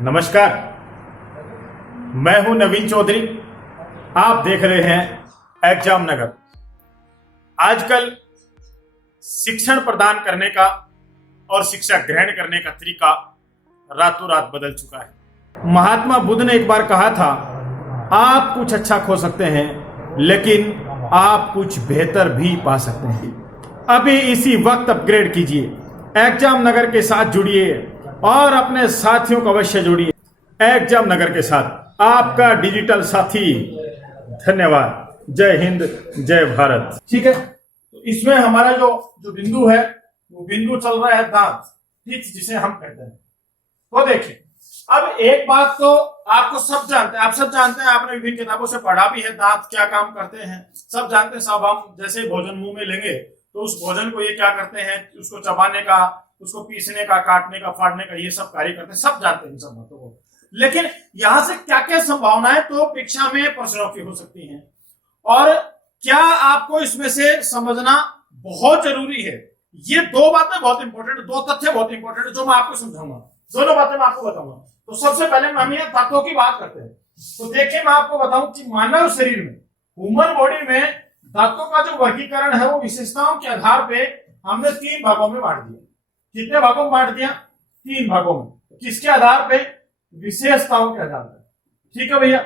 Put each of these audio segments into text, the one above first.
नमस्कार, मैं हूं नवीन चौधरी। आप देख रहे हैं एग्जाम नगर। आजकल शिक्षण प्रदान करने का और शिक्षा ग्रहण करने का तरीका रातों रात बदल चुका है। महात्मा बुद्ध ने एक बार कहा था, आप कुछ अच्छा खो सकते हैं लेकिन आप कुछ बेहतर भी पा सकते हैं। अभी इसी वक्त अपग्रेड कीजिए, एग्जाम नगर के साथ जुड़िए और अपने साथियों को अवश्य जोड़िए एग्जाम नगर के साथ। आपका डिजिटल साथी। धन्यवाद। जय हिंद, जय भारत। ठीक है, तो इसमें हमारा जो बिंदु है वो बिंदु चल रहा है दांत, ठीक, जिसे हम कहते हैं। तो देखिए, अब एक बात तो आपको सब जानते हैं, आप सब जानते हैं, आपने विभिन्न किताबों से पढ़ा भी है, दांत क्या काम करते हैं सब जानते हैं। सब हम जैसे भोजन मुंह में लेंगे तो उस भोजन को ये क्या करते हैं, उसको चबाने का, उसको पीसने का, काटने का, फाड़ने का, ये सब कार्य करते हैं, सब जानते हैं इन सब बातों को। लेकिन यहां से क्या क्या संभावनाएं तो परीक्षा में प्रश्नों की हो सकती हैं, और क्या आपको इसमें से समझना बहुत जरूरी है। ये दो बातें बहुत इंपॉर्टेंट, दो तथ्य बहुत इंपॉर्टेंट जो मैं आपको समझाऊंगा, दोनों बातें मैं आपको बताऊंगा। तो सबसे पहले हम यहाँ तत्वों की बात करते हैं। तो देखिए, मैं आपको बताऊं कि मानव शरीर में, ह्यूमन बॉडी में धातुओं का जो वर्गीकरण है वो विशेषताओं के आधार पे हमने 3 भागों में बांट दिया। कितने भागों में बांट दिया? 3 भागों में। किसके आधार पे? विशेषताओं के आधार पर। ठीक है भैया,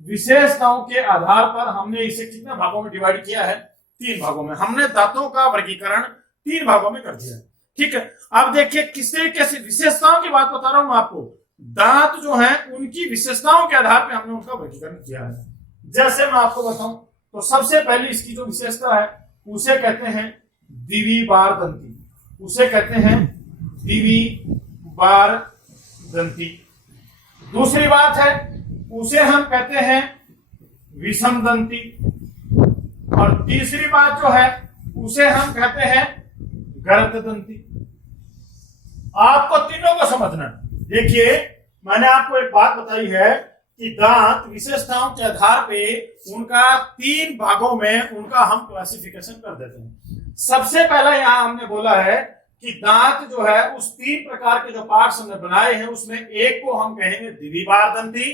विशेषताओं के आधार पर हमने इसे कितने भागों में डिवाइड किया है? 3 भागों में। हमने दांतों का वर्गीकरण 3 भागों में कर दिया है। ठीक है, अब देखिए किस तरीके से विशेषताओं की बात बता रहा हूं आपको। दांत जो है उनकी विशेषताओं के आधार पर हमने उनका वर्गीकरण किया है। जैसे मैं आपको बताऊं तो सबसे पहले इसकी जो विशेषता है उसे कहते हैं द्विबार दंती। उसे कहते हैं द्विबार दंती। दूसरी बात है उसे हम कहते हैं विषम दंती। और तीसरी बात जो है उसे हम कहते हैं गर्त दंती। आपको तीनों को समझना। देखिए, मैंने आपको एक बात बताई है कि दांत विशेषताओं के आधार पे उनका 3 भागों में उनका हम क्लासिफिकेशन कर देते हैं। सबसे पहला यहां हमने बोला है कि दांत जो है उस 3 प्रकार के जो पार्ट्स हमने बनाए हैं उसमें एक को हम कहेंगे द्विबार दंती,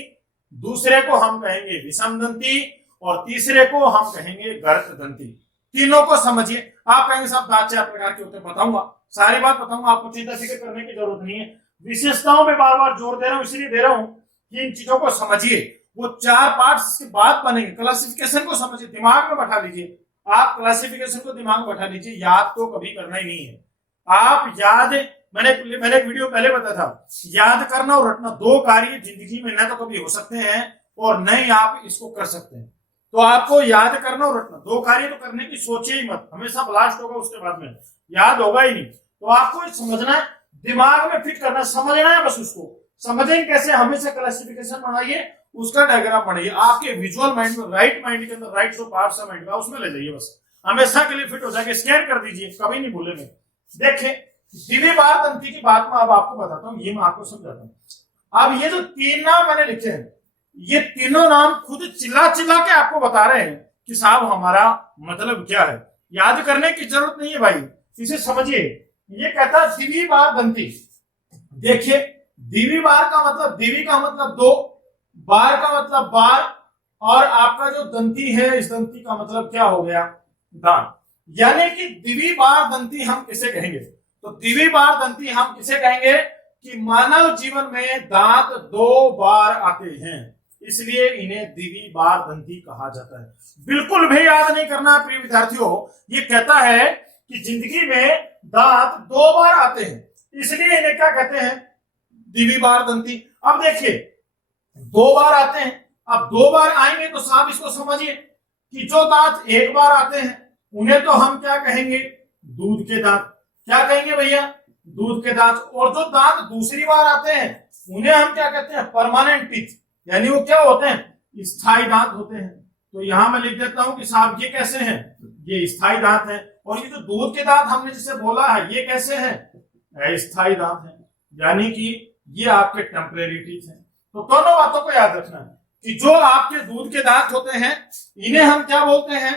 दूसरे को हम कहेंगे विषम दंती और तीसरे को हम कहेंगे गर्त दंती। तीनों को समझिए। आप कहेंगे साहब दांत 4 प्रकार के होते हैं, बताऊंगा, सारी बात बताऊंगा, आपको चिंता फिक्र करने की जरूरत नहीं है। विशेषताओं में बार बार जोर दे रहा हूं, इसलिए दे रहा हूं कि इन चीजों को समझिए। वो 4 पार्ट्स के बाद बनेंगे। क्लासिफिकेशन को समझिए, दिमाग में बैठा लीजिए। आप क्लासिफिकेशन को दिमाग में बैठा लीजिए, याद तो कभी करना ही नहीं है। आप याद, मैंने एक वीडियो पहले बताया था, याद करना और रटना 2 कार्य जिंदगी में न तो कभी हो सकते हैं और न ही आप इसको कर सकते हैं। तो आपको याद करना और रटना 2 कार्य तो करने की सोचिए ही मत, हमेशा ब्लास्ट होगा, उसके बाद में याद होगा ही नहीं। तो आपको समझना है, दिमाग में फिट करना, समझना है बस। उसको समझेंगे कैसे? हमेशा क्लासिफिकेशन बनाइए, उसका डायग्राम बनाइए, आपके विजुअल माइंड में, राइट माइंड के अंदर, राइट जो पार्ट्स है माइंड का उसमें ले जाइए, बस हमेशा के लिए फिट हो जाएगा। स्कैन कर दीजिए, कभी नहीं भूलेंगे। देखिए, द्विबार दंती की बात मैं अब आपको बताता हूं, ये मैं आपको समझाता हूं। अब ये जो 3 नाम मैंने लिखे हैं, ये तीनों नाम खुद चिल्ला चिल्ला के आपको बता रहे हैं कि साहब हमारा मतलब क्या है। याद करने की जरूरत नहीं है भाई, इसे समझिए। ये कहता है द्विबार दंती। देखिए, द्विबार का मतलब, द्वि का मतलब 2, बार का मतलब बार, और आपका जो दंती है इस दंती का मतलब क्या हो गया? दांत। यानी कि द्विबार दंती हम किसे कहेंगे? तो द्विबार दंती हम किसे कहेंगे कि मानव जीवन में दांत 2 बार आते हैं, इसलिए इन्हें द्विबार दंती कहा जाता है। बिल्कुल भी याद नहीं करना प्रिय विद्यार्थियों। ये कहता है कि जिंदगी में दांत 2 बार आते हैं, इसलिए इन्हें क्या कहते हैं? द्विबार दंती। अब देखिए, 2 बार आते हैं। अब 2 बार आएंगे तो साहब इसको समझिए कि जो दांत 1 बार आते हैं उन्हें तो हम क्या कहेंगे? दूध के दांत। क्या कहेंगे भैया? दूध के दांत। और जो दांत दूसरी बार आते हैं उन्हें हम क्या कहते हैं? Permanent teeth. यानी वो क्या होते हैं? स्थायी दांत होते हैं। तो यहां मैं लिख देता हूं कि साहब ये कैसे हैं? ये स्थायी दांत है। और ये जो दूध के दांत हमने जिसे बोला है ये कैसे हैं? अस्थायी दांत है, यानी कि ये आपके टेम्परेरी टीथ हैं। तो दोनों बातों को याद रखना है कि जो आपके दूध के दांत होते हैं इन्हें हम क्या बोलते हैं?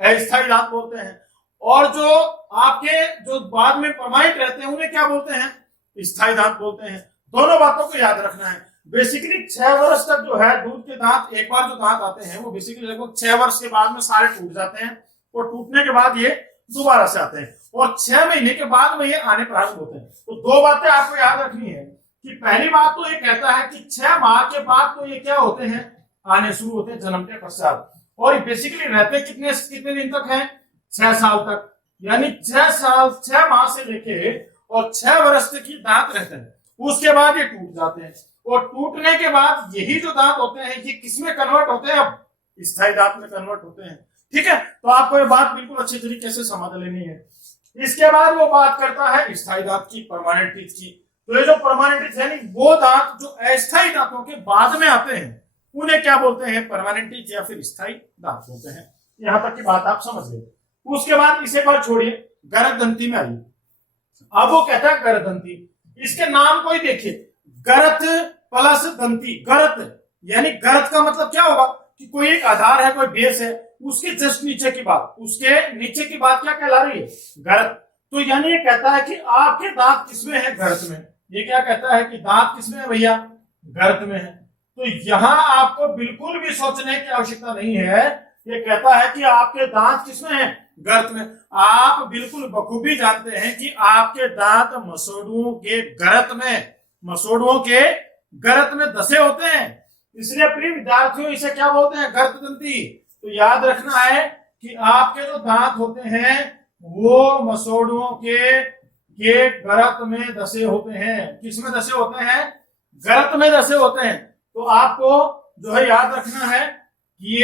अस्थायी दांत बोलते हैं। और जो आपके जो बाद में परमानेंट रहते हैं उन्हें क्या बोलते हैं? स्थायी दांत बोलते हैं। दोनों बातों को याद रखना है। बेसिकली 6 वर्ष तक जो है दूध के दांत, एक बार जो दांत आते हैं वो बेसिकली लगभग 6 वर्ष के बाद में सारे टूट जाते हैं, और टूटने के बाद ये दोबारा से आते हैं, और 6 महीने के बाद में ये आने प्रारंभ होते हैं। तो दो बातें आपको याद रखनी है कि पहली बात तो ये कहता है कि 6 माह के बाद तो ये क्या होते हैं, आने शुरू होते हैं जन्म के पश्चात, और बेसिकली रहते कितने कितने दिन तक हैं, 6 साल तक, यानी 6 साल 6 माह से लेके और 6 वर्ष तक ये दांत रहते हैं। उसके बाद ये टूट जाते हैं, और टूटने के बाद यही जो दांत होते हैं ये किसमें कन्वर्ट होते हैं, अब स्थायी दांत में कन्वर्ट होते हैं। ठीक है, तो आपको ये बात बिल्कुल अच्छे तरीके से समझ लेनी है। इसके बाद वो बात करता है स्थायी दांत की, परमानेंट टीथ की। तो ये जो परमानेंट टीथ यानी वो दांत जो अस्थायी दांतों के बाद में आते हैं उन्हें क्या बोलते हैं, परमानेंट टीथ या फिर स्थायी दांत बोलते हैं। यहां तक की बात आप समझ गए। उसके बाद इसे बात छोड़िए, गरत दंती में आइए। अब वो कहता है गरत दंती, इसके नाम को ही देखिए, गरत प्लस दंती। गरत यानी गरत का मतलब क्या होगा कि कोई एक आधार है, कोई बेस है, उसके जस्ट नीचे की बात, उसके नीचे की बात क्या कहला रही है, गरत। तो यानी ये कहता है कि आपके दांत किसमें है, गरत में। ये क्या कहता है कि दांत किसमें है भैया, गरत में है। तो यहां आपको बिल्कुल भी सोचने की आवश्यकता नहीं है, ये कहता है कि आपके दांत किसमें है, गर्त में। आप बिल्कुल बखूबी जानते हैं कि आपके दांत मसोड़ुओं के गर्त में, मसोड़ुओं के गर्त में दसे होते हैं, इसलिए प्रिय विद्यार्थियों इसे क्या बोलते हैं, गर्त दंती। तो याद रखना है कि आपके जो दांत होते हैं वो मसोड़ुओं के गर्त में दसे होते हैं। किसमें दसे होते हैं, गर्त में दसे होते हैं। तो आपको जो है याद रखना है कि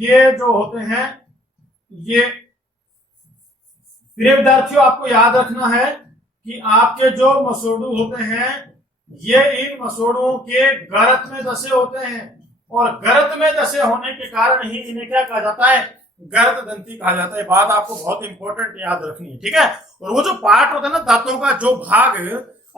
ये जो होते हैं, ये प्रिय विद्यार्थियों आपको याद रखना है कि आपके जो मसोड़ू होते हैं ये इन मसोड़ुओं के गर्त में दसे होते हैं, और गर्त में दसे होने के कारण ही इन्हें क्या कहा जाता है, गर्त दंती कहा जाता है। बात आपको बहुत इंपॉर्टेंट याद रखनी है, ठीक है। और वो जो पार्ट होता है ना दांतों का, जो भाग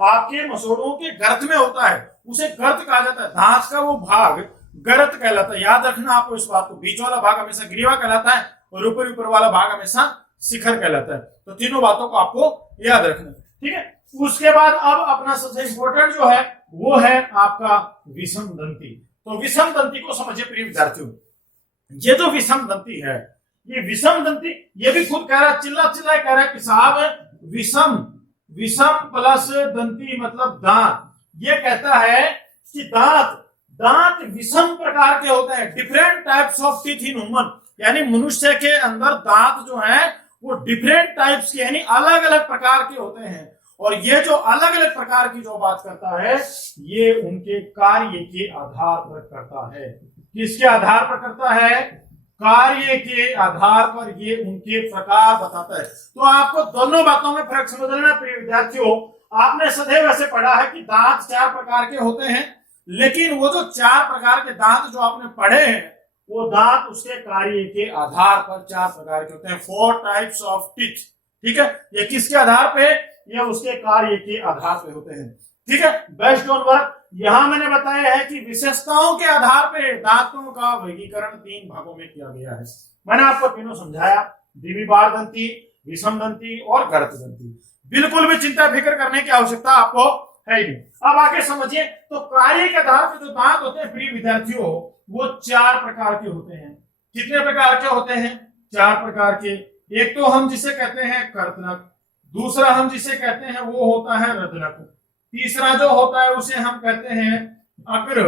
आपके मसोड़ुओं के गर्त में होता है उसे गर्त कहा जाता है। दांत का वो भाग गर्त कहलाता है। याद रखना आपको इस बात को, बीच वाला भाग हमेशा ग्रीवा कहलाता है और ऊपर वाला भाग हमेशा शिखर कहलाता है। तो तीनों बातों को आपको याद रखना, ठीक है। उसके बाद अब अपना सबसे इंपॉर्टेंट जो है वो है आपका विषम दंती। तो विषम दंती को समझिए प्रिय विद्यार्थियों, ये जो विषम दंती है, ये विषम दंती, ये भी खुद कह रहा है, चिल्ला चिल्ला कह रहा है कि साहब विषम, विषम प्लस दंती मतलब दांत। ये कहता है कि दांत विषम प्रकार के होते हैं, different types of teeth in human, यानी मनुष्य के अंदर दांत जो है वो डिफरेंट टाइप्स के यानी अलग अलग प्रकार के होते हैं। और ये जो अलग अलग प्रकार की जो बात करता है ये उनके कार्य के आधार पर करता है। किसके आधार पर करता है, कार्य के आधार पर ये उनके प्रकार बताता है। तो आपको दोनों बातों में फर्क समझ लेना प्रिय विद्यार्थियों। आपने सदैव ऐसे पढ़ा है कि दांत 4 प्रकार के होते हैं, लेकिन वो जो 4 प्रकार के दांत जो आपने पढ़े हैं वो दांत उसके कार्य के आधार पर 4 प्रकार के होते हैं, 4 टाइप्स ऑफ टीथ, ठीक है। ये किसके आधार पे, ये उसके कार्य के आधार पे होते हैं, ठीक है। बेस्ड ऑन वर्क, यहां मैंने बताया है कि विशेषताओं के आधार पे दांतों का वर्गीकरण 3 भागों में किया गया है। मैंने आपको तीनों समझाया, द्विबार दंती, विषम दंती और गर्त दंती। बिल्कुल भी चिंता फिक्र करने की आवश्यकता आपको है ही नहीं। अब आगे समझिए, तो कार्य के आधार पर जो दांत होते हैं प्रिय विद्यार्थियों वो 4 प्रकार के होते हैं। कितने प्रकार के होते हैं, 4 प्रकार के। एक तो हम जिसे कहते हैं कर्तनक, दूसरा हम जिसे कहते हैं वो होता है रदनक, तीसरा जो होता है उसे हम कहते हैं अग्र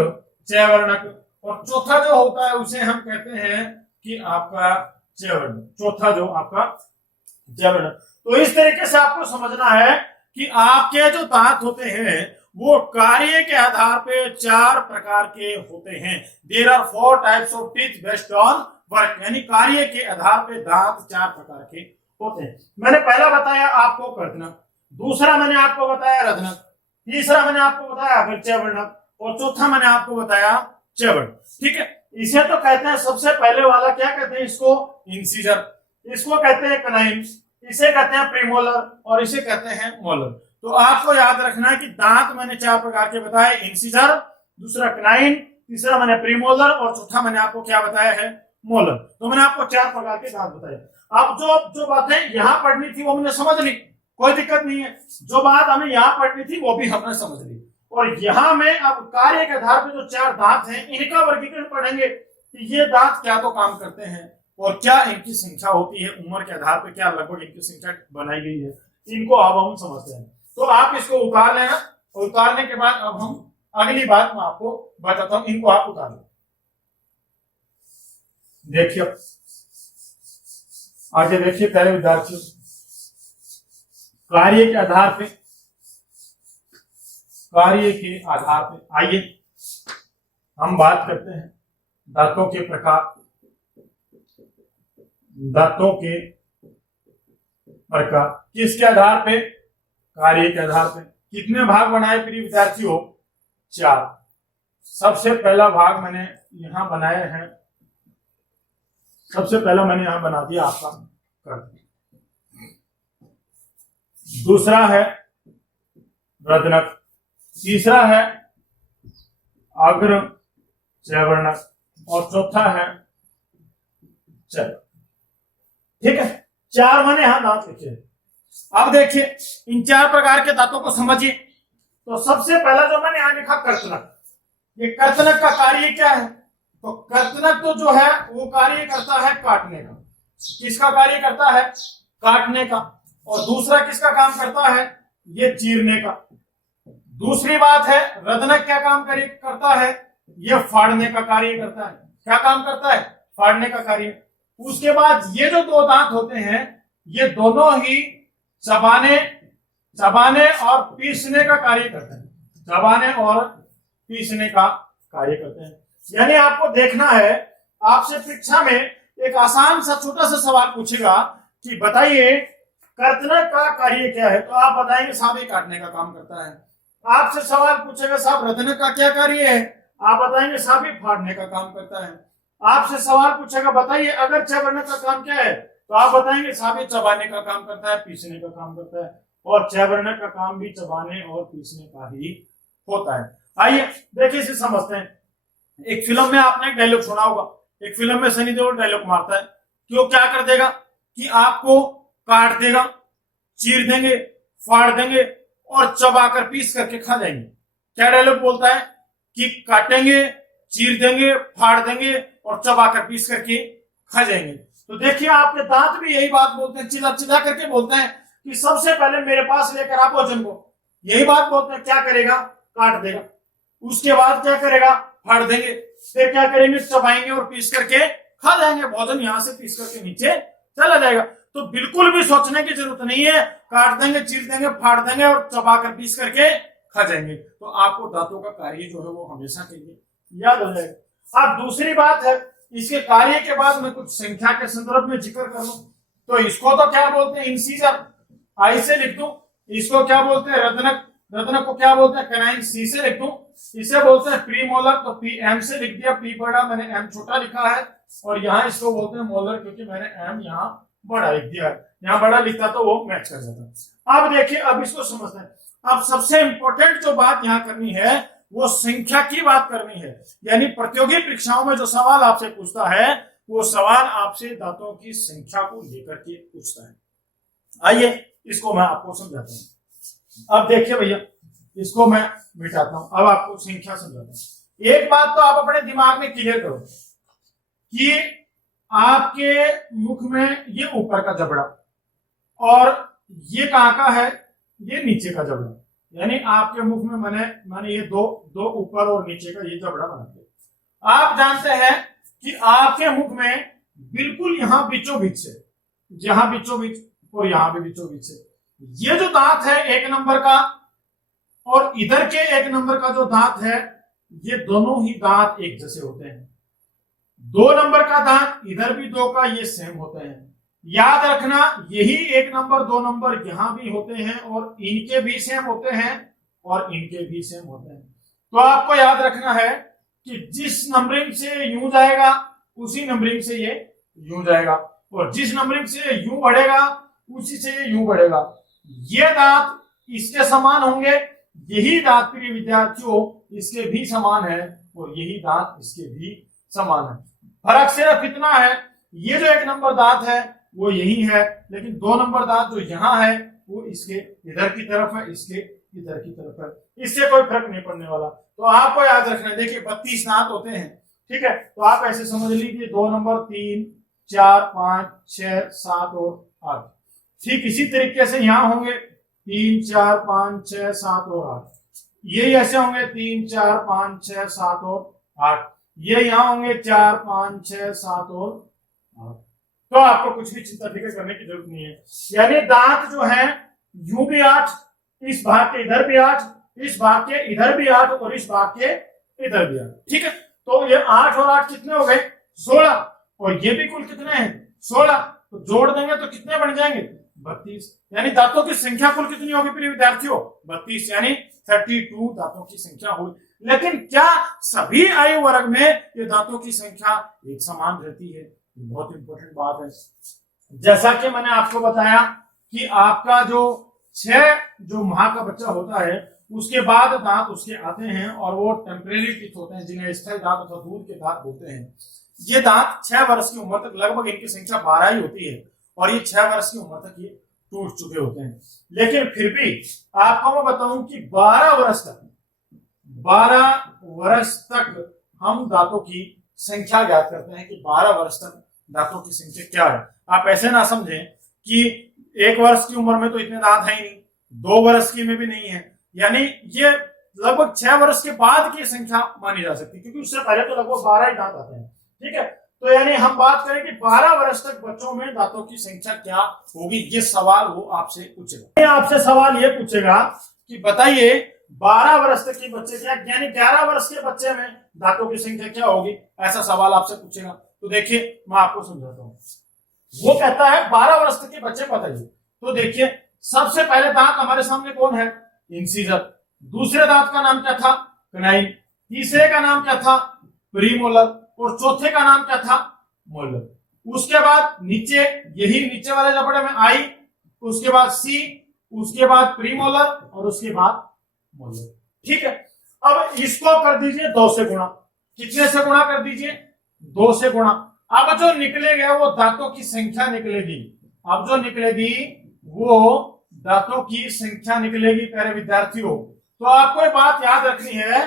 चैवर्णक, और चौथा जो होता है उसे हम कहते हैं कि आपका चैवर्ण, चौथा जो आपका चैवर्ण। तो इस तरीके से आपको समझना है कि आपके जो दांत होते हैं वो कार्य के आधार पे 4 प्रकार के होते हैं। There are 4 types of teeth based on work, यानी कार्य के आधार पे दांत 4 प्रकार के होते हैं। मैंने पहला बताया आपको कर्तनक, दूसरा मैंने आपको बताया रदनक, तीसरा मैंने आपको बताया अग्रचैवर्णक, और चौथा मैंने आपको बताया चैवर्ण, ठीक है। इसे तो कहते हैं सबसे पहले वाला क्या कहते हैं, इसको इंसीजर, इसको कहते हैं कनाइन, इसे कहते हैं प्रीमोलर और इसे कहते हैं मोलर। तो आपको याद रखना है कि दांत मैंने 4 प्रकार के बताए, इंसीजर, दूसरा कनाइन, तीसरा मैंने प्रीमोलर और चौथा मैंने आपको क्या बताया है, मोलर। तो मैंने आपको 4 प्रकार के दांत बताए। अब जो बातें यहां पढ़नी थी वो हमने समझ ली, कोई दिक्कत नहीं है। जो बात हमें यहां पढ़नी थी वो भी हमने समझ ली। और यहां में अब कार्य के आधार पर जो 4 दांत हैं इनका वर्गीकरण पढ़ेंगे कि ये दांत क्या तो काम करते हैं और क्या इनकी संख्या होती है, उम्र के आधार पर क्या लगभग इनकी संख्या बनाई गई है, इनको अब हम समझते हैं। तो आप इसको उतार लेना और उतारने के बाद अब हम अगली बात मैं आपको बताता हूं, इनको आप उतार लो। देखिए आगे देखिए पहले विद्यार्थियों, कार्य के आधार पे, कार्य के आधार पे आइए हम बात करते हैं दांतों के प्रकार। दांतों के प्रकार किसके आधार पे? कार्य के आधार पे। कितने भाग बनाए प्रिय विद्यार्थियों? 4। सबसे पहला भाग मैंने यहां बनाए हैं, सबसे पहला मैंने यहां बना दिया आपका कर्तन। दूसरा है रदनक, तीसरा है अग्र चैवर्णक और चौथा है चैवर्णक। ठीक है, 4 मैंने यहां दांत लिखे। अब देखिए इन 4 प्रकार के दांतों को समझिए। तो सबसे पहला जो मैंने यहां लिखा कर्तनक, ये कर्तनक का कार्य क्या है? तो कर्तनक तो जो है वो कार्य करता है काटने का। किसका कार्य करता है? काटने का। और दूसरा किसका काम करता है? ये चीरने का। दूसरी बात है रदनक क्या काम करता है? ये फाड़ने का कार्य करता है। क्या काम करता है? फाड़ने का कार्य। उसके बाद ये जो 2 दांत होते हैं ये दोनों ही चबाने और पीसने का कार्य करते हैं। चबाने और पीसने का कार्य करते हैं। यानी आपको देखना है, आपसे परीक्षा में एक आसान सा छोटा सा सवाल पूछेगा कि बताइए कर्तनक का कार्य क्या है, तो आप बताएंगे साहब ये काटने का काम करता है। आपसे सवाल पूछेगा साहब रदनक का क्या कार्य है, आप बताएंगे साहब ये फाड़ने का काम करता है। आपसे सवाल पूछेगा बताइए अगर चैवर्णक का काम क्या है, तो आप बताएंगे साहब ये चबाने का काम करता है, पीसने का काम करता है। और चैवर्णक का काम भी चबाने और पीसने का ही होता है। आइए देखिए इसे समझते हैं। एक फिल्म में आपने एक डायलॉग सुना होगा, एक फिल्म में सनी देओल डायलॉग मारता है कि वो क्या कर देगा कि आपको काट देगा, चीर देंगे, फाड़ देंगे और चबाकर पीस करके खा जाएंगे। क्या डायलॉग बोलता है कि काटेंगे, चीर देंगे, फाड़ देंगे और चबाकर पीस करके खा जाएंगे। तो देखिए आपके दांत भी यही बात बोलते हैं, चिल्ला चिल्ला करके बोलते हैं कि सबसे पहले मेरे पास लेकर आप भोजन को, यही बात बोलते हैं। क्या करेगा? काट देगा। उसके बाद क्या करेगा? फाड़ देंगे। फिर क्या करेंगे? चबाएंगे और पीस करके खा जाएंगे। भोजन यहां से पीस करके नीचे चला जाएगा। तो बिल्कुल भी सोचने की जरूरत नहीं है, काट देंगे, चीर देंगे, फाड़ देंगे और चबाकर पीस करके खा जाएंगे। तो आपको दांतों का कार्य जो है वो हमेशा के लिए याद हो जाएगा। अब दूसरी बात है, इसके कार्य के बाद मैं कुछ संख्या के संदर्भ में जिक्र कर लूं। तो इसको तो क्या बोलते हैं? इंसीजर, आई से लिख दूं। इसको क्या बोलते हैं? रदनक, रदनक को क्या बोलते हैं? कैनाइन, सी से लिख दूं। इसे बोलते हैं प्रीमोलर, तो पी एम से लिख दिया। पी बड़ा, मैंने एम छोटा लिखा है। और यहाँ इसको बोलते हैं मोलर, क्योंकि मैंने एम यहाँ बड़ा लिख दिया है। यहाँ बड़ा लिखता तो वो मैच कर जाता। अब देखिए अब इसको समझते हैं। अब सबसे इंपॉर्टेंट जो बात यहाँ करनी है वो संख्या की बात करनी है। यानी प्रतियोगी परीक्षाओं में जो सवाल आपसे पूछता है वो सवाल आपसे दांतों की संख्या को लेकर के पूछता है। आइए इसको मैं आपको समझाता हूं। अब देखिए भैया, इसको मैं मिटाता हूं, अब आपको संख्या समझाता हूं। एक बात तो आप अपने दिमाग में क्लियर करो कि आपके मुख में ये ऊपर का जबड़ा और ये कहां का है? ये नीचे का जबड़ा। यानी आपके मुख में मैंने ये दो ऊपर और नीचे का ये जबड़ा बना दिया। आप जानते हैं कि आपके मुख में बिल्कुल यहां बीचों बीच से, यहां बीचों बीच और यहां भी बीचों बीच से ये जो दांत है 1 नंबर का और इधर के 1 नंबर का जो दांत है, ये दोनों ही दांत एक जैसे होते हैं। 2 नंबर का दांत इधर भी 2 का, ये सेम होते हैं। याद रखना यही 1 नंबर 2 नंबर यहां भी होते हैं और इनके भी सेम होते हैं और इनके भी सेम होते हैं। तो आपको याद रखना है कि जिस नंबरिंग से यूं जाएगा उसी नंबरिंग से ये यूं जाएगा और जिस नंबरिंग से यूं बढ़ेगा उसी से ये यूं बढ़ेगा। ये दांत इसके समान होंगे, यही दांत प्रिय विद्यार्थियों इसके भी समान है और यही दांत इसके भी समान है। फर्क सिर्फ इतना है, ये जो 1 नंबर दांत है वो यही है, लेकिन 2 नंबर दांत जो यहाँ है वो इसके इधर की तरफ है, इसके इधर की तरफ है, इससे कोई फर्क नहीं पड़ने वाला। तो आपको याद रखना है, देखिए 32 दांत होते हैं, ठीक है, तो आप ऐसे समझ लीजिए 2 नंबर 3 4 5 6 7 और 8। ठीक इसी तरीके से यहां होंगे 3 4 5 6 7 और 8, ये ऐसे होंगे 3 4 5 6 7 और 8, ये यहां होंगे 4 5 6 7 और 8। तो आपको कुछ भी चिंता फिक्र करने की जरूरत नहीं है। यानी दांत जो है यूं भी 8, इस भाग के इधर भी 8, इस भाग के इधर भी 8 और इस भाग के इधर भी 8, ठीक है। तो ये 8 और 8 कितने हो गए 16, और ये भी कुल कितने हैं 16, तो जोड़ देंगे तो कितने बन जाएंगे 32। यानी दांतों की संख्या कुल कितनी होगी प्रिय विद्यार्थियों 32, यानी 32 दांतों की संख्या हुई। लेकिन क्या सभी आयु वर्ग में ये दांतों की संख्या एक समान रहती है, बहुत इंपॉर्टेंट बात है। जैसा कि मैंने आपको बताया कि आपका जो 6 जो माह का बच्चा होता है उसके बाद दांत उसके आते हैं और वो टेम्परेरी टीथ होते हैं, जिन्हें स्थायी दांत अथवा दूध के दांत बोलते हैं। ये दांत 6 वर्ष की उम्र तक लगभग इनकी संख्या 12 ही होती है, और ये 6 वर्ष की उम्र तक ये टूट चुके होते हैं। लेकिन फिर भी आपको मैं बताऊं कि 12 वर्ष तक हम दांतों की संख्या ज्ञात करते हैं कि 12 वर्ष तक दांतों की संख्या क्या है। आप ऐसे ना समझें कि 1 वर्ष की उम्र में तो इतने दांत है ही नहीं, 2 वर्ष की में भी नहीं है, यानी ये लगभग 6 वर्ष के बाद की संख्या मानी जा सकती है, क्योंकि उससे पहले तो लगभग 12 ही दांत आते हैं, ठीक है। तो यानी हम बात करें कि 12 वर्ष तक बच्चों में दांतों की संख्या क्या होगी, ये सवाल वो आपसे पूछेगा। आपसे सवाल ये पूछेगा कि बताइए 12 वर्ष तक के बच्चे क्या, यानी 11 वर्ष के बच्चे में दांतों की संख्या क्या होगी, ऐसा सवाल आपसे पूछेगा। तो देखिए मैं आपको समझाता हूँ। वो कहता है 12 वर्ष तक के बच्चे बताइए। तो देखिए सबसे पहले दांत हमारे सामने कौन है, इंसीजर। दूसरे दांत का नाम क्या था, कनाइन। तीसरे का नाम क्या था, प्रीमोलर। और चौथे का नाम क्या था, मोलर। उसके बाद नीचे, यही नीचे वाले जबड़े में आई, उसके बाद सी, उसके बाद प्रीमोलर और उसके बाद मोलर, ठीक है। अब इसको कर दीजिए 2 से गुणा। कितने से गुणा कर दीजिए, 2 से गुणा। अब जो निकलेगा वो दांतों की संख्या निकलेगी। अब जो निकलेगी वो दांतों की संख्या निकलेगी प्यारे विद्यार्थियों। तो आपको एक बात याद रखनी है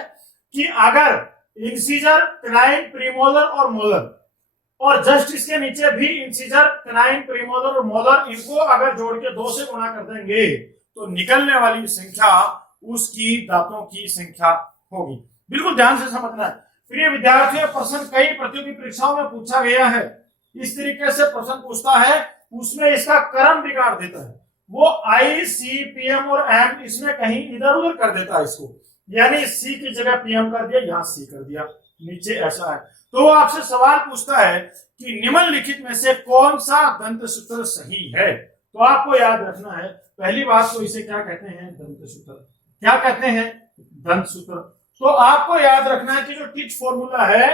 कि अगर इंसीजर, कनाइन, प्रीमोलर और मोलर, और जस्ट इसके नीचे भी इंसीजर, कनाइन, प्रीमोलर और मोलर, इनको अगर जोड़ के 2 से गुणा कर देंगे तो निकलने वाली संख्या उसकी दांतों की संख्या होगी। बिल्कुल ध्यान से समझना है प्रिय विद्यार्थियों। प्रश्न कई प्रतियोगी परीक्षाओं में पूछा गया है, इस तरीके से प्रश्न पूछता है, उसमें इसका क्रम बिगाड़ देता है। वो आई, सी, पीएम और एम इसमें कहीं इधर उधर कर देता है इसको, यानी सी की जगह पीएम कर दिया, यहां सी कर दिया, नीचे ऐसा है। तो वो आपसे सवाल पूछता है कि निम्नलिखित में से कौन सा दंत सूत्र सही है। तो आपको याद रखना है, पहली बात तो इसे क्या कहते हैं, दंत सूत्र। क्या कहते हैं, दंत सूत्र। तो आपको याद रखना है कि जो टिच फॉर्मूला है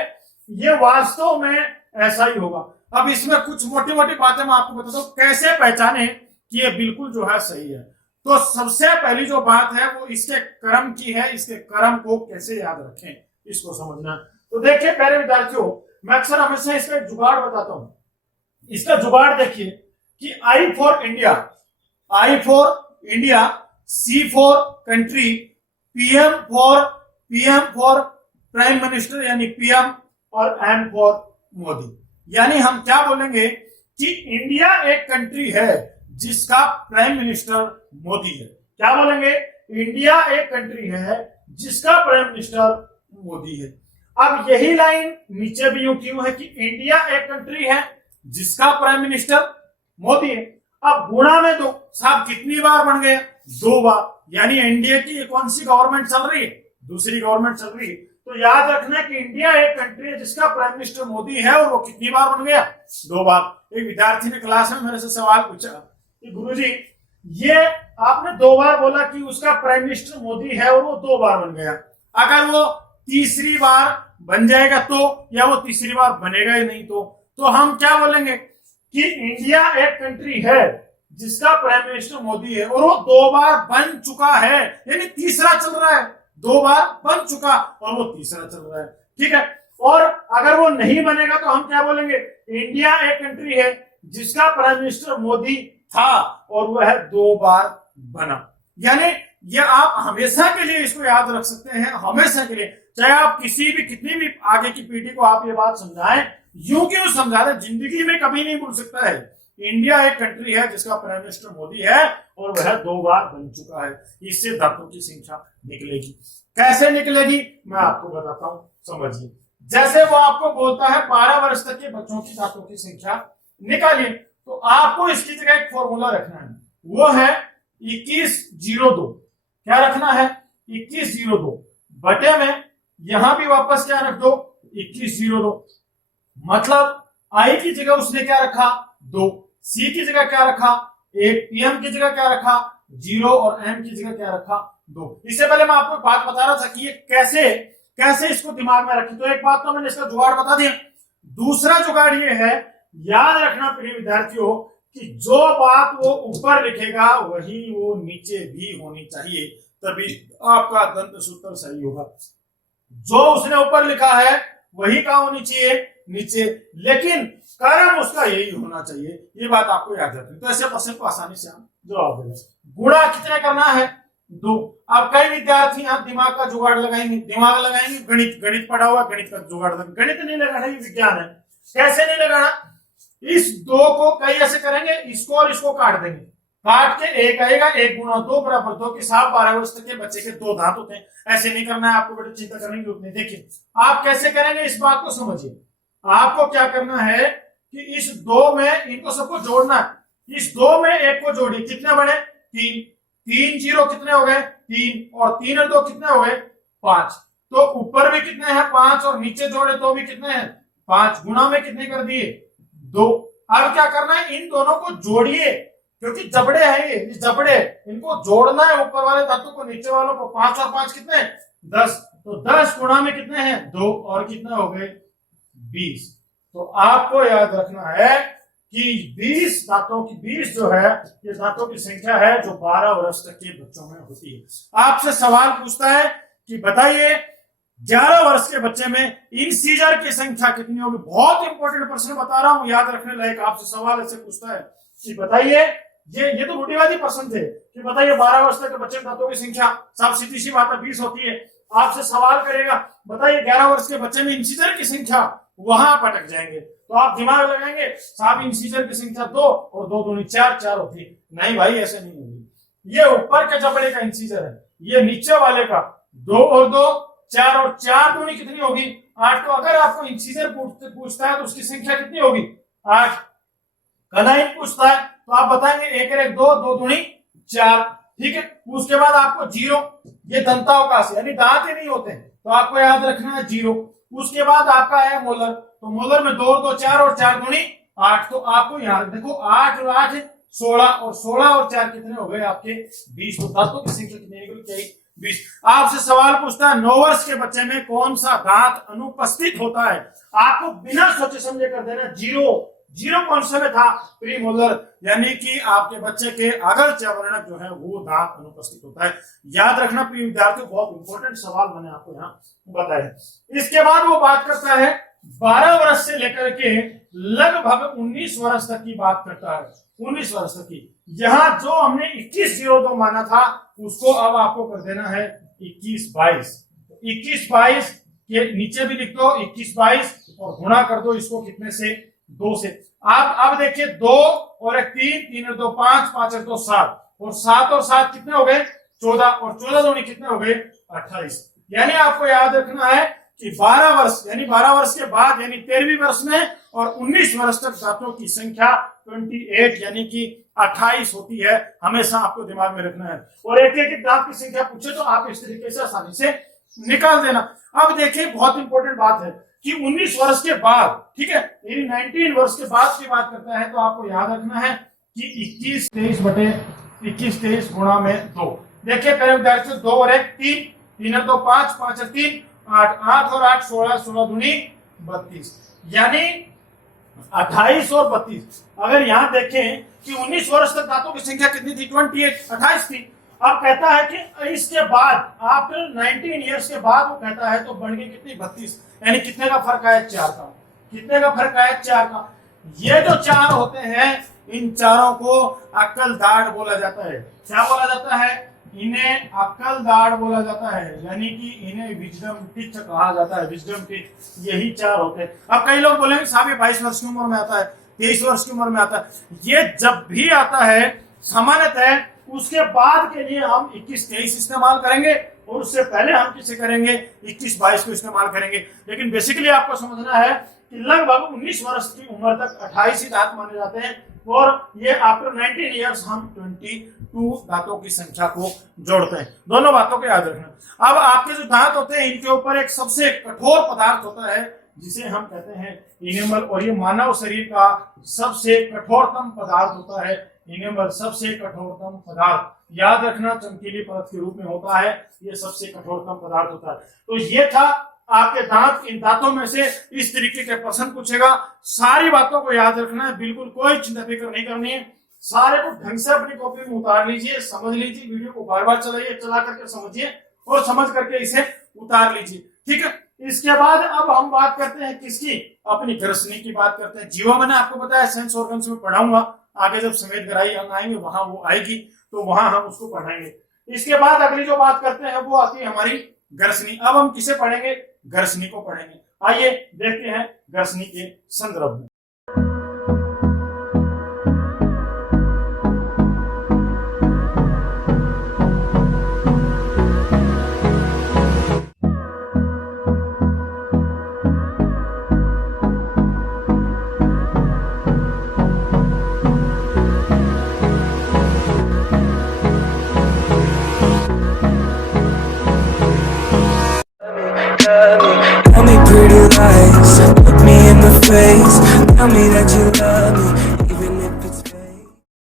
ये वास्तव में ऐसा ही होगा। अब इसमें कुछ मोटी मोटी बातें मैं आपको बताता हूं कैसे पहचाने कि ये बिल्कुल जो है सही है। तो सबसे पहली जो बात है वो इसके क्रम की है, इसके क्रम को कैसे याद रखें इसको समझना। तो देखिए प्यारे विद्यार्थियों, मैं अक्सर हमेशा इसका जुगाड़ बताता हूं। इसका जुगाड़ देखिए कि I for India, I for India, C for country, PM for prime minister यानी पीएम, और एम फॉर मोदी। यानी हम क्या बोलेंगे कि इंडिया एक कंट्री है जिसका प्राइम मिनिस्टर मोदी है। क्या बोलेंगे, इंडिया एक कंट्री है जिसका प्राइम मिनिस्टर मोदी है। अब यही लाइन नीचे भी यूं क्यों है कि इंडिया एक कंट्री है जिसका प्राइम मिनिस्टर मोदी है। अब गुणा में 2, साहब कितनी बार बन गया, 2 बार। यानी इंडिया की कौन सी गवर्नमेंट चल रही है, दूसरी गवर्नमेंट चल रही है। तो याद रखना कि इंडिया एक कंट्री है जिसका प्राइम मिनिस्टर मोदी है, और वो कितनी बार बन गया, 2 बार। एक विद्यार्थी ने क्लास में मेरे से सवाल पूछा कि गुरुजी ये आपने 2 बार बोला कि उसका प्राइम मिनिस्टर मोदी है और वो 2 बार बन गया, अगर वो तीसरी बार बन जाएगा तो, या वो तीसरी बार बनेगा ही नहीं तो हम क्या बोलेंगे कि इंडिया एक कंट्री है जिसका प्राइम मिनिस्टर मोदी है और वो 2 बार बन चुका है, यानी तीसरा चल रहा है। 2 बार बन चुका और वो तीसरा चल रहा है, ठीक है। और अगर वो नहीं बनेगा तो हम क्या बोलेंगे, इंडिया एक कंट्री है जिसका प्राइम मिनिस्टर मोदी था और वह 2 बार बना। यानी ये आप हमेशा के लिए इसको याद रख सकते हैं, हमेशा के लिए। चाहे आप किसी भी कितनी भी आगे की पीढ़ी को आप ये बात समझाएं, यूं क्यों समझा रहे, जिंदगी में कभी नहीं भूल सकता है। इंडिया एक कंट्री है जिसका प्राइम मिनिस्टर मोदी है और वह 2 बार बन चुका है। इससे धातुओं की संख्या निकलेगी। कैसे निकलेगी मैं आपको बताता हूं, समझिए। जैसे वो आपको बोलता है 12 वर्ष तक के बच्चों की धातुओं की संख्या निकालिए, तो आपको इसकी जगह एक फॉर्मूला रखना है, वो है 2102। क्या रखना है? 2102 बटे में यहां भी वापस क्या रख दो, 2102। मतलब आई की जगह उसने क्या रखा, 2, सी की जगह क्या रखा 1, पीएम की जगह क्या रखा 0 और एम की जगह क्या रखा 2। इससे पहले मैं आपको बात बता रहा था कि ये कैसे कैसे इसको दिमाग में रखें। तो एक बात तो मैंने इसका जुगाड़ बता दिया। दूसरा जुगाड़ ये है, याद रखना प्रिय विद्यार्थियों, कि जो बात वो ऊपर लिखेगा वही वो नीचे भी होनी चाहिए, तभी आपका दंत सूत्र सही होगा। जो उसने ऊपर लिखा है वही कहाँ होनी चाहिए, नीचे, लेकिन कर्म उसका यही होना चाहिए। ये बात आपको याद रखनी। तो ऐसे प्रश्न को आसानी से हम जवाब देंगे। गुणा कितने करना है, 2। अब कई विद्यार्थी आप दिमाग का जुगाड़ लगाएंगे, गणित पढ़ा हुआ, गणित का जुगाड़, गणित नहीं लगाना, ये विज्ञान है। कैसे नहीं लगाना, इस 2 को कई ऐसे करेंगे, इसको और इसको काट देंगे, काट के 1 आएगा, 1 गुणा 2 बराबर 2 के साथ 12 वर्ष तक के बच्चे के 2 दांत होते हैं। ऐसे नहीं करना है आपको, बड़ी चिंता करने की जरूरत नहीं। देखिए आप कैसे करेंगे, इस बात को समझिए। आपको क्या करना है कि इस 2 में इनको सबको जोड़ना है। इस 2 में 1 को जोड़िए, कितने बने 3, 3 0 कितने हो गए 3, और 3 और 2 कितने हो गए 5। तो ऊपर भी कितने हैं 5 और नीचे जोड़े तो भी कितने हैं 5, गुणा में कितने कर दिए 2। अब क्या करना है, इन दोनों को जोड़िए, क्योंकि जबड़े हैं ये जबड़े, इनको जोड़ना है, ऊपर वाले धातु को नीचे वालों को। 5 और 5 कितने 10, तो 10 गुणा में कितने हैं 2, और कितने हो गए 20। तो आपको याद रखना है कि 20 दांतों की 20 जो है ये दांतों की संख्या है जो 12 वर्ष तक के बच्चों में होती है। आपसे सवाल पूछता है कि बताइए 11 वर्ष के बच्चे में इंसीजर की संख्या कितनी होगी। बहुत इंपॉर्टेंट प्रश्न बता रहा हूं, याद रखने लायक। आपसे सवाल ऐसे पूछता है कि बताइए, ये तो रूढ़िवादी प्रश्न थे कि बताइए 12 वर्ष तक के बच्चे दांतों की संख्या, साफ सीधी सी बात है 20 होती है। आपसे सवाल करेगा बताइए 11 वर्ष के बच्चे में इंसीजर की संख्या, वहां आप अटक जाएंगे। तो आप दिमाग लगाएंगे साहब इंसीजर की संख्या 2 और 2 दूनी 4, 4 होती। नहीं भाई ऐसे नहीं होगी। ये ऊपर के जबड़े का इंसीजर है, ये नीचे वाले का 2 और 2 4, और 4 दूनी कितनी होगी 8। तो अगर आपको इंसीजर पूछता है तो उसकी संख्या कितनी होगी 8। कदाइन पूछता है तो आप बताएंगे 1 और 1 2, 2 दूनी 4, ठीक है। उसके बाद आपको 0, ये दंतावकाश यानी दांत ही नहीं होते, तो आपको याद रखना है 0। उसके बाद आपका है मोलर, तो मोलर में 2 और 2 4 और 4 दूनी 8। तो आपको याद देखो 8 और 8 16, और 16 और 4 कितने हो गए आपके 20। तो दांतों की संख्या कितनी निकली 20। आपसे सवाल पूछता है 9 वर्ष के बच्चे में कौन सा दांत अनुपस्थित होता है। आपको बिना सोचे समझे कर देना 0 कौन से में था प्रीमोलर, यानी कि आपके बच्चे के अगल चवर्णक जो है वो दांत अनुपस्थित होता है। याद रखना प्रिय विद्यार्थियों, बहुत इंपॉर्टेंट सवाल मैंने आपको यहाँ बताया। इसके बाद वो बात करता है 12 वर्ष से लेकर के लगभग 19 वर्ष तक की बात करता है, 19 वर्ष तक की। यहाँ जो हमने 2102 माना था उसको अब आपको कर देना है 2122। 2122 के नीचे भी लिख दो 2122 और गुणा कर दो इसको कितने से 2 से। आप अब देखिए 2 और 1 3, 3 और 2 5, 5 और 2 7, और 7 और 7 कितने हो गए 14, और 14 दूनी कितने हो गए 28। यानी आपको याद रखना है कि 12 वर्ष यानी 12 वर्ष के बाद यानी 13वीं वर्ष में और 19 वर्ष तक दांतों की संख्या 28 यानी कि 28 होती है। हमेशा आपको दिमाग में रखना है, और एक एक दांत की संख्या पूछे तो आप इस तरीके से आसानी से निकाल देना। अब देखिए बहुत इंपॉर्टेंट बात है कि 19 वर्ष के बाद, ठीक है, यानी 19 वर्ष के बाद की बात करता है, तो आपको याद रखना है कि 21 23 बटे 21 23 गुणा में 2। देखिए पहले विद्यार्थियों 2 और 1 3, 3 और 2 5, 5 और 3 8, 8 और 8 16, 16 दूनी 32, यानी 28 और 32। अगर यहाँ देखें कि 19 वर्ष तक दांतों की संख्या कितनी थी 28 थी। अब कहता है कि इसके बाद आफ्टर 19 इयर्स के बाद वो कहता है तो बढ़ गई कितनी 32, यानी कितने का फर्क आया 4 का। कितने का फर्क आया 4 का। ये जो 4 होते हैं इन चारों को अक्कल दाढ़ बोला जाता है। क्या बोला जाता है इन्हें अक्लदाड़ बोला जाता है, यानी कि इन्हें विजडम टीथ कहा जाता है। विजडम टीथ यही चार होते हैं। अब कई लोग बोलेंगे साहब ये 22 वर्ष की उम्र में आता है, 23 वर्ष की उम्र में आता है। ये जब भी आता है सामान्यतः उसके बाद के लिए हम 21-23 इस्तेमाल करेंगे और उससे पहले हम किसे करेंगे 21-22 को इस्तेमाल करेंगे। लेकिन बेसिकली आपको समझना है कि लगभग 19 वर्ष की उम्र तक 28 ही दांत माने जाते हैं और ये आफ्टर 19 ईयर्स हम 22 दांतों की संख्या को जोड़ते हैं। दोनों बातों को याद रखना। अब आपके जो दांत होते हैं इनके ऊपर एक सबसे कठोर पदार्थ होता है जिसे हम कहते हैं इनेमल, और ये मानव शरीर का सबसे कठोरतम पदार्थ होता है इनेमल। सबसे कठोरतम पदार्थ याद रखना चमकीली परत के रूप में होता है, ये सबसे कठोरतम पदार्थ होता है। तो ये था आपके दांत। इन दांतों में से इस तरीके के प्रश्न पूछेगा। सारी बातों को याद रखना है, बिल्कुल कोई चिंता फिक्र नहीं करनी है। सारे को ढंग से अपनी कॉपी में उतार लीजिए, समझ लीजिए, वीडियो को बार बार चलाइए, चला करके समझिए और समझ करके इसे उतार लीजिए, ठीक है। इसके बाद अब हम बात करते हैं किसकी, अपनी ग्रसनी की बात करते हैं। जीवा मैंने आपको बताया सेंस ऑर्गन्स में पढ़ाऊंगा, आगे जब समेत गहराई अंग आएंगे वहां वो आएगी तो वहां हम उसको पढ़ाएंगे। इसके बाद अगली जो बात करते हैं वो आती है हमारी ग्रसनी। अब हम किसे पढ़ेंगे, ग्रसनी को पढ़ेंगे। आइए देखते हैं ग्रसनी के संदर्भ में। Tell me pretty lies, look me in the face, tell me that you love me.